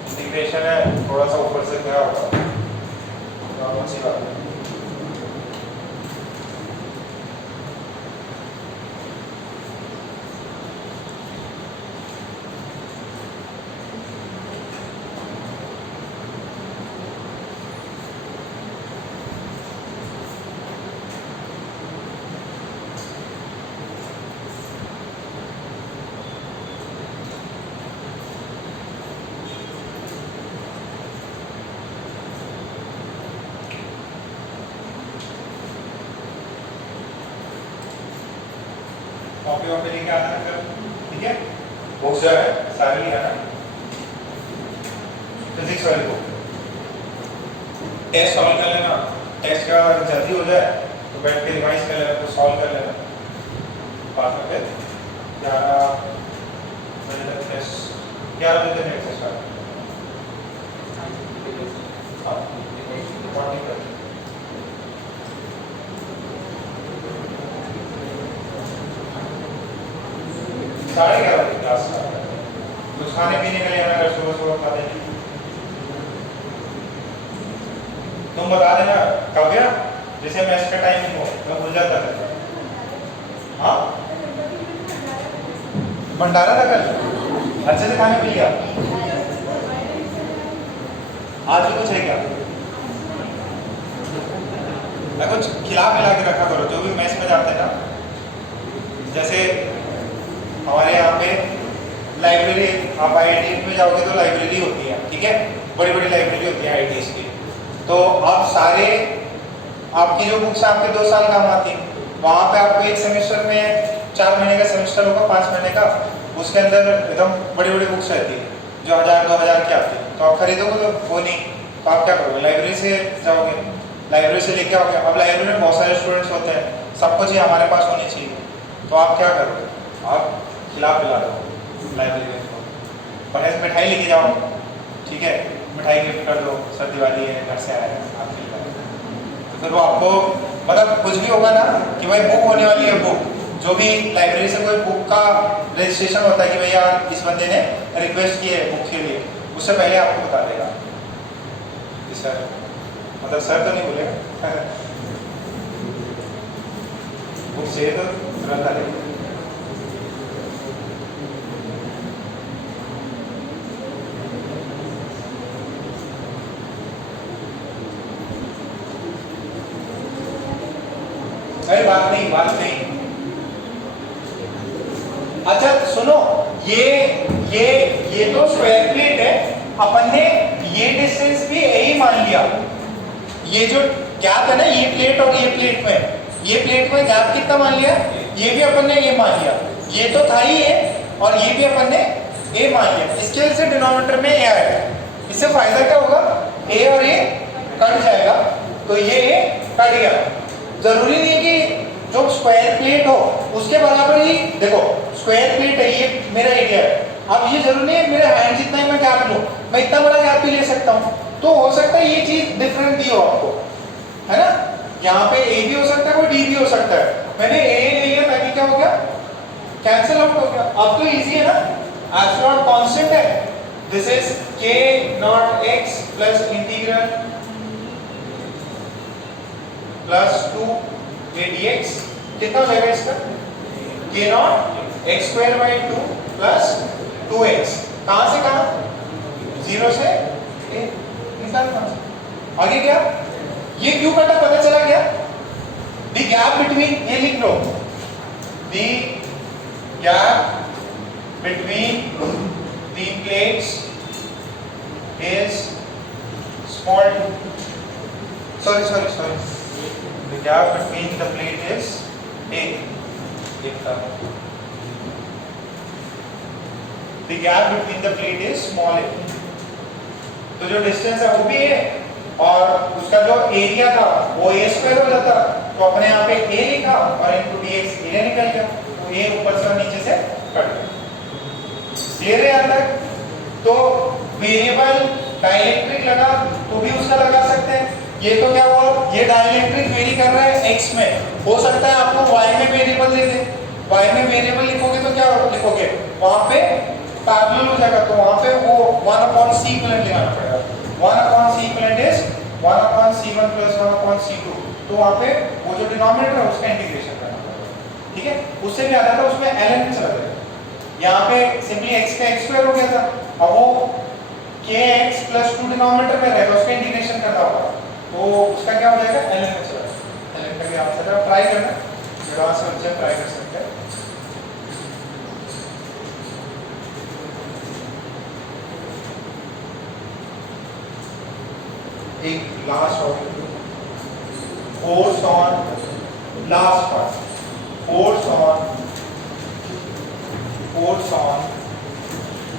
इंटीग्रेशन है, थोड़ा सा ऊपर से गया होगा, नॉर्मल सी बात है। कॉपी वॉपी लेके आना है फिर, ठीक है, बुक्स जो है सारी ले आना, फिजिक्स वाली बुक, टेस्ट सॉल्व कर लेना, टेस्ट का जल्दी हो जाए तो बैठ के रिवाइज कर लेना, तो सॉल्व कर लेना, बाद में फिर 11 बजे तक टेस्ट, 11 बजे तक टेस्ट स्टार्ट, हाँ मॉर्निंग कर, साढ़े 11 बजे क्लास स्टार्ट है, कुछ खाने पीने के लिए अगर सुबह सुबह खा देंगे, तुम बता देना काव्या, जैसे मैच का टाइमिंग हो मैं भूल जाता था, हाँ भंडारा था कल, अच्छे से खाने मिल गया, आज भी कुछ है क्या, मैं कुछ खिला पिला के रखा करो, जो भी मैच में जाते हैं ना, जैसे हमारे यहाँ पे लाइब्रेरी, आप IIT में जाओगे तो लाइब्रेरी होती है, ठीक है, बड़ी बड़ी लाइब्रेरी होती है IITs की, तो आप सारे आपकी जो बुक्स आपके 2 साल काम आती है, वहाँ पे आपको एक सेमेस्टर में 4 महीने का सेमेस्टर होगा, 5 महीने का, उसके अंदर एकदम बड़ी बड़ी बुक्स रहती है जो 1000-2000 की आती है, तो आप खरीदोगे तो वो नहीं, तो आप क्या करोगे, लाइब्रेरी से जाओगे, लाइब्रेरी से लेके आओगे। अब लाइब्रेरी में बहुत सारे स्टूडेंट्स होते हैं, सबको चाहिए हमारे पास होनी चाहिए, तो आप क्या करोगे, आप खिला पिला दो लाइब्रेरी को, पढ़े मिठाई लेके जाओ, ठीक है, मिठाई गिफ्ट कर दो, सर दिवाली है घर से आया है आप खिला, तो फिर वो आपको मतलब कुछ भी होगा ना कि भाई बुक होने वाली है, बुक जो भी लाइब्रेरी से कोई बुक का रजिस्ट्रेशन होता है कि भैया इस बंदे ने रिक्वेस्ट की है बुक के लिए, उससे पहले आपको बता देगा कि सर, मतलब सर तो नहीं बोलेगा बुक चाहिए तो तुरंत आ जाएगा। अरे बात नहीं सुनो, ये तो स्क्वायर प्लेट है, अपन ने ये डिस्टेंस भी यही मान लिया। ये जो गैप है ना, ये प्लेट और ये प्लेट में गैप कितना मान लिया, ये भी अपन ने ये मान लिया। ये तो था ही है और ये भी अपन ने ए मान लिया। इसके वजह से डिनोमिनेटर में ए आएगा। इससे फायदा क्या होगा, ए और ए कट जाएगा, तो ये ए कट गया। जरूरी नहीं है कि जो स्क्वायर प्लेट हो उसके बराबर ही, देखो स्क्वायर प्लेट है, ये मेरा एरिया है। अब ये जरूरी नहीं है मेरे हैंड जितना ही मैं गैप लूं, मैं इतना बड़ा गैप भी ले सकता हूँ। तो हो सकता है ये चीज डिफरेंट दी हो आपको, है ना। यहाँ पे ए भी हो सकता है, कोई डी भी हो सकता है। मैंने ए ले लिया ताकि क्या हो गया, कैंसिल आउट हो गया। अब तो इजी है ना, एप्सिलॉन कांस्टेंट है। This is k not x plus integral plus 2 a dx। कितना हो जाएगा इसका, k not x square by 2 plus 2x। कहां से कहां, 0 से a निकाल। कहां से आगे क्या, ये क्यों कटा पता चला क्या, द गैप बिटवीन, ये लिख लो, the gap between the plates is small, sorry the gap between the plate is a, the gap between the plate is small a। तो जो डिस्टेंस है वो भी है और उसका जो एरिया था वो a स्क्वायर हो जाता, तो अपने यहाँ पे a लिखा और इनटू dx एरिया निकल गया, ये ऊपर से और नीचे से कट गया। क्लियर है यहाँ तक। तो वेरिएबल डाइलेक्ट्रिक लगा तो भी उसका लगा सकते हैं। ये तो क्या हुआ, ये डाइलेक्ट्रिक वेरी कर रहा है x में, हो सकता है आपको y में वेरिएबल दे दे। y में वेरिएबल लिखोगे तो क्या लिखोगे, वहां पे पैरेलल हो जाएगा, तो वहां पे वो 1/c इक्विवेलेंट लगाना पड़ेगा। 1/c equivalent is 1/c1 plus 1/c2। तो वहां पे वो जो डिनोमिनेटर है उसका इंटीग्रेशन करना पड़ेगा, ठीक है। उससे भी आता था, उसमें ln चला जाएगा। यहाँ पे सिंपली x का x स्क्वायर हो गया था, अब वो kx प्लस 2 डिनोमिनेटर में रहेगा, उसका इंटीग्रेशन करना होगा, तो उसका क्या हो जाएगा, ln में चला जाएगा। ln का भी आप जरा ट्राई करना, एडवांस में ट्राई कर सकते हैं। एक लास्ट और force on, last part, force on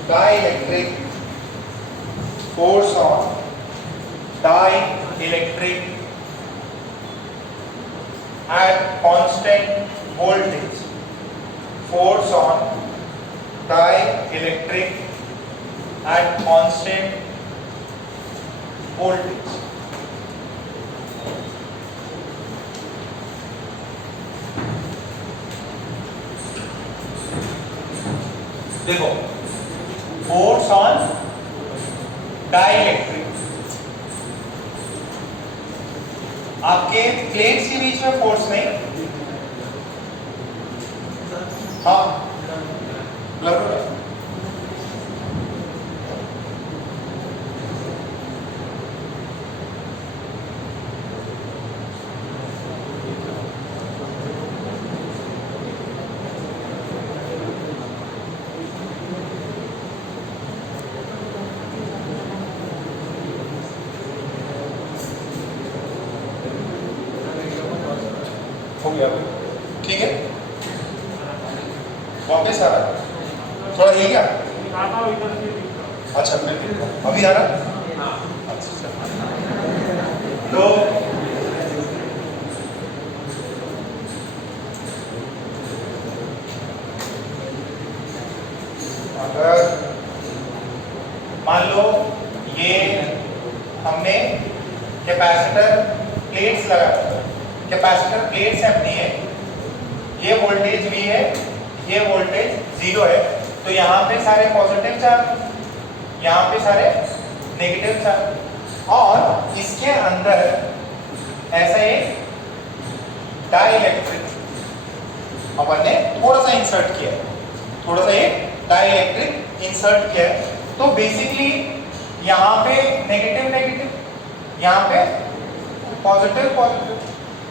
dielectric, force on dielectric at constant voltage, force on dielectric at constant voltage। देखो, फोर्स ऑन डाइलेक्ट्रिक, आपके प्लेट्स के बीच में फोर्स नहीं, हाँ हो गया, ठीक है। वापस आ रहा है थोड़ा, ये क्या, अच्छा अभी आ रहा, अच्छा। तो अगर मान लो ये हमने कैपेसिटर प्लेट्स लगा, कैपेसिटर प्लेट्स अपनी है, ये वोल्टेज V है, ये वोल्टेज 0 है, तो यहाँ पे सारे पॉजिटिव चार्ज, यहाँ पे सारे नेगेटिव चार्ज, और इसके अंदर ऐसा एक डाइलेक्ट्रिक अपन ने थोड़ा सा इंसर्ट किया है, थोड़ा सा एक डाइलेक्ट्रिक इंसर्ट किया है। तो बेसिकली यहाँ पे नेगेटिव नेगेटिव, यहाँ पे पॉजिटिव पॉजिटिव।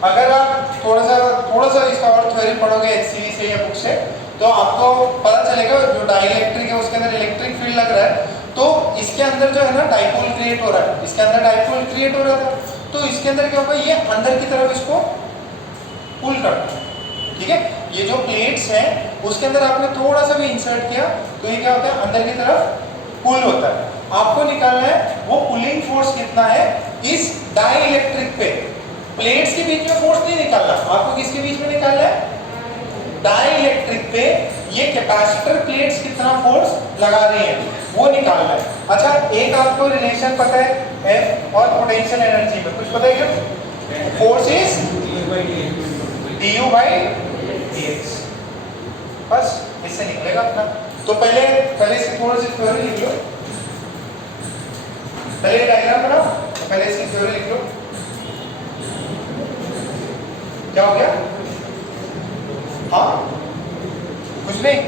अगर आप थोड़ा सा इसका और थ्योरी पढ़ोगे HCV से या बुक से, तो आपको पता चलेगा जो डाइलेक्ट्रिक है उसके अंदर इलेक्ट्रिक फील्ड लग रहा है, तो इसके अंदर जो है ना डाइपोल क्रिएट हो रहा है, इसके अंदर डाइपोल क्रिएट हो रहा था, तो इसके अंदर क्या होगा, ये अंदर की तरफ इसको पुल करता है। ठीक है, ये जो प्लेट्स हैं उसके अंदर आपने थोड़ा सा भी इंसर्ट किया तो ये क्या होता है, अंदर की तरफ पुल होता है। आपको निकालना है वो पुलिंग फोर्स कितना है इस डाइलेक्ट्रिक पे। प्लेट्स के बीच में फोर्स नहीं निकालना, आपको किसके बीच में निकालना है, डाइलेक्ट्रिक पे ये कैपेसिटर प्लेट्स कितना फोर्स लगा रही है वो निकालना है। अच्छा, एक आपको रिलेशन पता है F और पोटेंशियल एनर्जी में कुछ पता है क्या, force is du by dx, बस इससे निकलेगा अपना। तो पहले इसकी थोड़ी सी थ्योरी लिख लो, पहले डायग्राम बनाओ, पहले इसकी थ्योरी लिख लो। क्या हो गया, हाँ कुछ नहीं,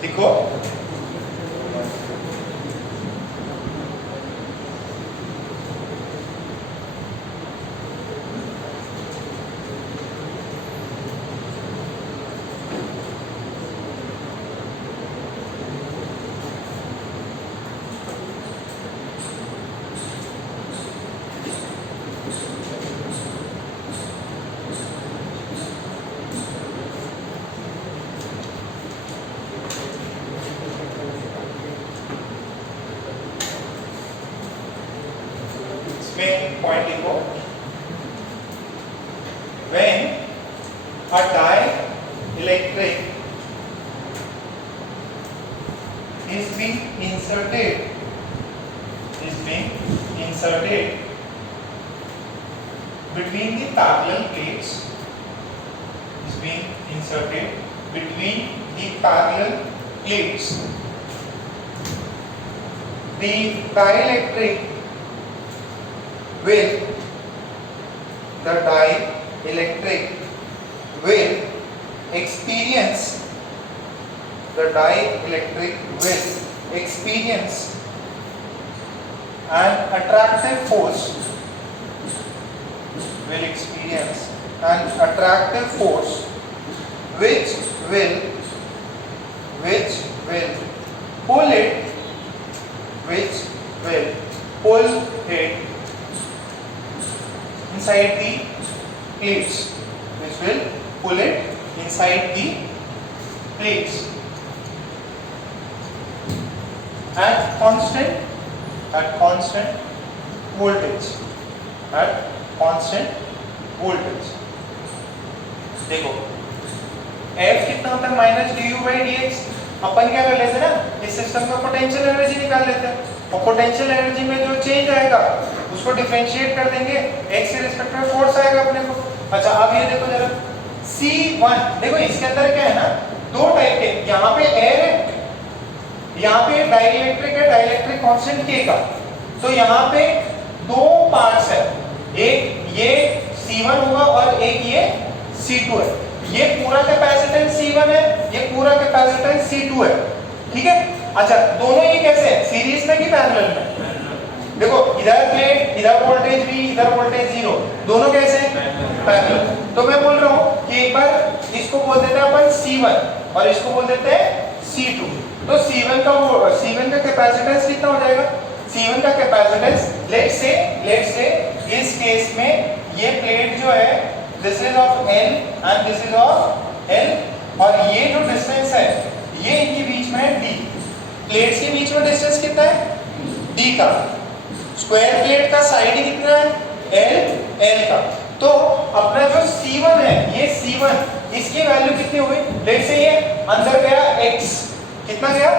देखो इसमें पॉइंट लिखो, when a dielectric is being inserted between the parallel plates, is being inserted between the parallel plates, the dielectric will experience an attractive force, which will pull it inside the plates, at constant voltage, देखो F कितना होता है minus du by dx। अपन क्या कर लेते हैं ना, इस सिस्टम का पोटेंशियल एनर्जी निकाल लेते हैं, और पोटेंशियल एनर्जी में जो चेंज आएगा उसको डिफरेंशिएट कर देंगे, x के रिस्पेक्ट में फोर्स आएगा अपने को। अच्छा, अब ये देखो जरा C1, देखो इसके अंदर क्या है ना, दो टाइप के, यहाँ पे एयर है, यहाँ पे डाइलेक्ट्रिक है, डाइलेक्ट्रिक कांस्टेंट K का, तो यहाँ पे दो पार्ट्स है, एक ये C1 होगा और एक ये C2 है। ये पूरा कैपेसिटेंस C1 है, ये पूरा कैपेसिटेंस C2 है, ठीक है। अच्छा, दोनों ये कैसे है, सीरीज में कि पैरेलल में, देखो इधर प्लेट, इधर वोल्टेज V, इधर वोल्टेज 0, दोनों कैसे हैं, पैरेलल। तो मैं बोल रहा हूँ कि एक बार इसको बोल देते हैं अपन C1 और इसको बोल देते हैं C2। तो C1 का कैपेसिटेंस कितना हो जाएगा, C1 का कैपेसिटेंस लेट्स से इस केस में ये प्लेट जो है this is of L and this is of L, और ये जो डिस्टेंस है ये इनके बीच में है D। प्लेट्स के बीच में डिस्टेंस कितना है, D का। स्क्वायर प्लेट का साइड कितना है, L का। तो अपना जो C1 है, ये C1 इसकी वैल्यू कितनी हो गई, लेट्स से ये अंदर गया x, कितना गया,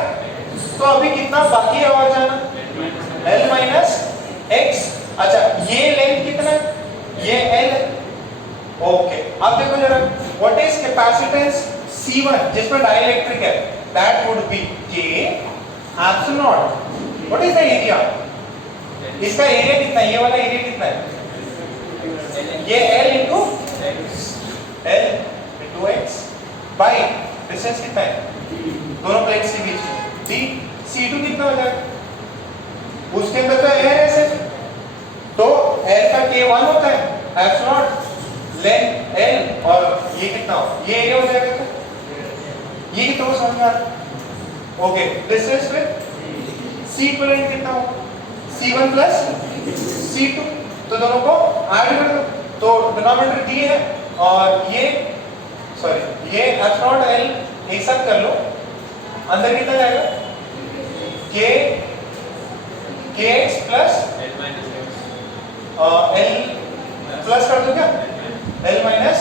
तो अभी कितना बाकी है और जाना, L माइनस x। अच्छा, ये लेंथ कितना है, ये L, ओके। अब देखो जरा व्हाट इज कैपेसिटेंस C1 जिसमें डाइलेक्ट्रिक है, that would be K epsilon not. What is the area, इसका एरिया कितना है, ये वाला एरिया कितना है, ये L into x by distance कितना है दोनों प्लेट्स के बीच में, डी। C2 कितना हो जाएगा, उसके अंदर तो एयर है सिर्फ, तो एयर का K1 होता है एप्सिलॉन लेंथ L, और ये कितना हो, ये एरिया हो जाएगा क्या, ये कितना हो समझ में आ रहा है? ओके, डिस्टेंस फिर C इक्विवेलेंट कितना हो, C1 प्लस C2, तो दोनों को ऐड कर दो, तो डिनोमिनेटर D है और ये एप्सिलॉन L एक साथ कर लो, अंदर कितना जाएगा kx प्लस L प्लस कर दो क्या, L माइनस,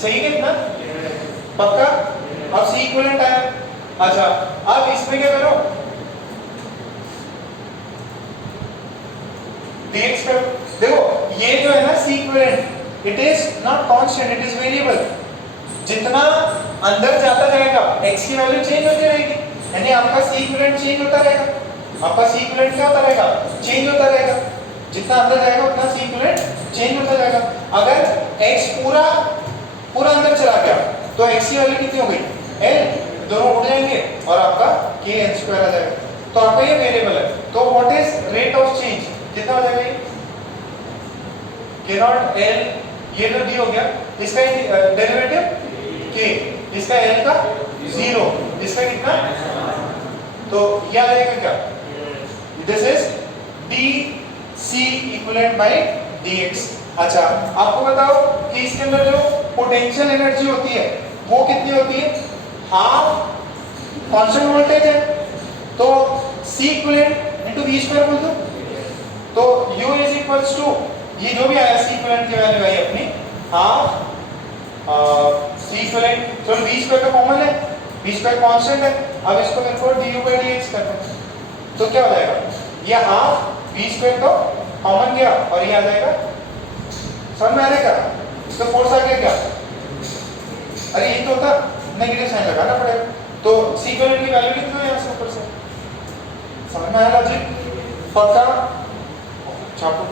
सही कितना पक्का। अब C इक्विवेलेंट आया, अच्छा अब इसमें क्या करो, dx करो। देखो ये जो है ना C equivalent, it is not constant, it is variable, जितना अंदर जाता जाएगा x की वैल्यू चेंज होती रहेगी, यानी आपका C इक्विवेलेंट चेंज होता रहेगा, आपका C इक्विवेलेंट क्या होता रहेगा, चेंज होता रहेगा, जितना अंदर जाएगा उतना C इक्विवेलेंट चेंज होता जाएगा। अगर x पूरा अंदर चला गया तो x की वैल्यू कितनी हो गई, L, दोनों उड़ जाएंगे और आपका kn² आ जाएगा, तो आपका ये वेरिएबल है। तो what is rate of change, कितना हो जाएगा, k0 L, ये तो d हो गया, इसका डेरिवेटिव k, इसका L का 0, इसका कितना, तो ये आ जाएगा क्या, this is dC equivalent by dx। अच्छा आपको बताओ कि इसके अंदर जो पोटेंशियल एनर्जी होती है वो कितनी होती है, हाफ कांस्टेंट वोल्टेज है, तो C equivalent into v square बोल दो, तो U इज इक्वल्स टू, ये जो भी आया C इक्विवेलेंट की वैल्यू आई अपनी हाफ C इक्विवेलेंट, चलो v स्क्वायर का कॉमन है, v स्क्वायर कांस्टेंट है, अब इसको मेरे को du/dx करना है, तो क्या हो जाएगा, ये हाफ v स्क्वायर तो कॉमन गया और ये आ जाएगा, समझ में आ रहा है क्या, इसका फोर्स आ गया क्या, अरे ये तो होता नेगेटिव साइन लगाना पड़ेगा, तो C इक्विवेलेंट की वैल्यू कितना है यहाँ से ऊपर से, समझ में आया लॉजिक पक्का, छापो।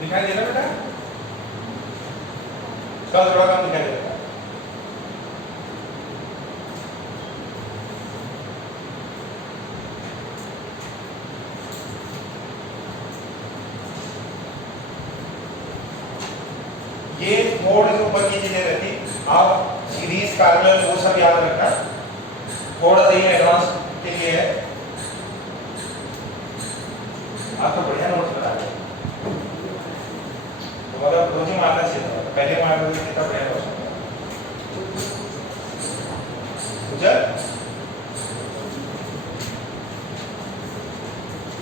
दिखाई दे रहा बेटा, चल थोड़ा कम दिखाई दे रहा, ये मोड जो ऊपर की चीजें रहती, आप सीरीज पैरेलल वो सब याद रखना, थोड़ा सा ये एडवांस के लिए है, आपको बढ़िया नोट्स बना रहे, मतलब रोज ही मारना चाहिए, पहले मारना तो कितना बढ़िया हो सकता है।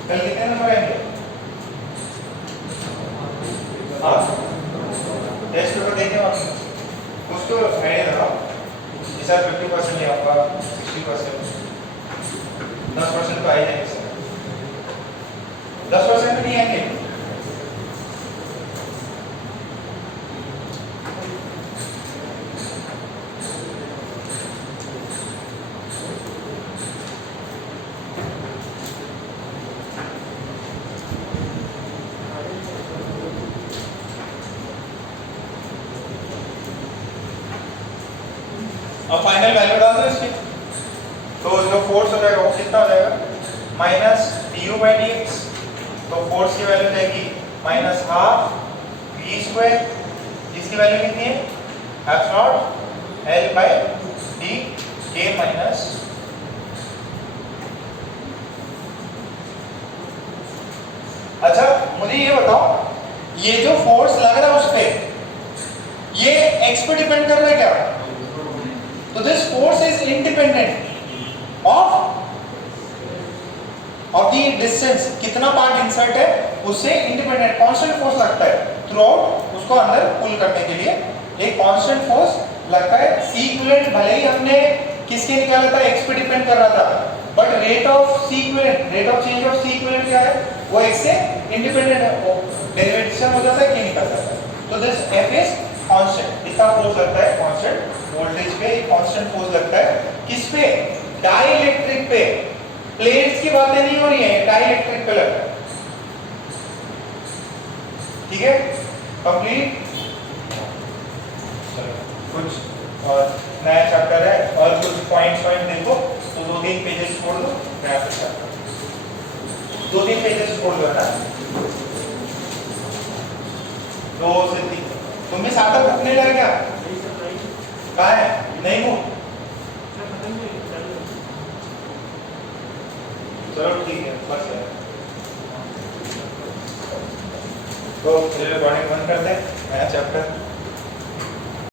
कल कितने नंबर आएंगे, हाँ टेस्ट पेपर देंगे आप, उसको आइडिया लगाओ, इस बार 50% नहीं आपका 60%, 10% तो आ ही जाएंगे सर, 10% नहीं आएंगे, अब फाइनल वैल्यू डाल दो इसकी, तो जो फोर्स हो जाएगा वो कितना हो जाएगा, माइनस du/dx, तो फोर्स की वैल्यू जाएगी माइनस हाफ v स्क्वायर, इसकी वैल्यू कितनी है, एप्सिलॉन L/d k माइनस, अच्छा मुझे ये बताओ, ये जो फोर्स लग रहा है उस पे, ये x पे डिपेंड कर रहा है क्या, तो this force is independent of the distance, कितना पार्ट इंसर्ट है उससे इंडिपेंडेंट कांस्टेंट फोर्स लगता है थ्रू आउट, उसको अंदर पुल करने के लिए एक कांस्टेंट फोर्स लगता है सी इक्विवेलेंट भले ही हमने किसके निकाला था, एक्स पे डिपेंड कर रहा था, but rate of C equivalent, rate of change of C equivalent क्या है, वो एक्स से इंडिपेंडेंट है, वो डेरिवेशन हो जाता है कि निकल जाता है। तो दिस एफ इज कांस्टेंट, इसका फोर्स लगता है कांस्टेंट, वोल्टेज पे कांस्टेंट फोर्स लगता है, किस पे, डाइलेक्ट्रिक पे। प्लेट्स की बातें नहीं हो रही है, डाइलेक्ट्रिक पे लगता है। ठीक है, कंप्लीट। कुछ और नया चैप्टर है और कुछ पॉइंट्स देखो तो 2-3 पेजेस छोड़ दो, नया चैप्टर 2-3 पेजेस छोड़ दो ना, 2 से 3। तुम भी साथ बुक नहीं लग गया, कहाँ है, नहीं बुक, चलो ठीक है बस है। तो रिकॉर्डिंग बंद कर दे, नया चैप्टर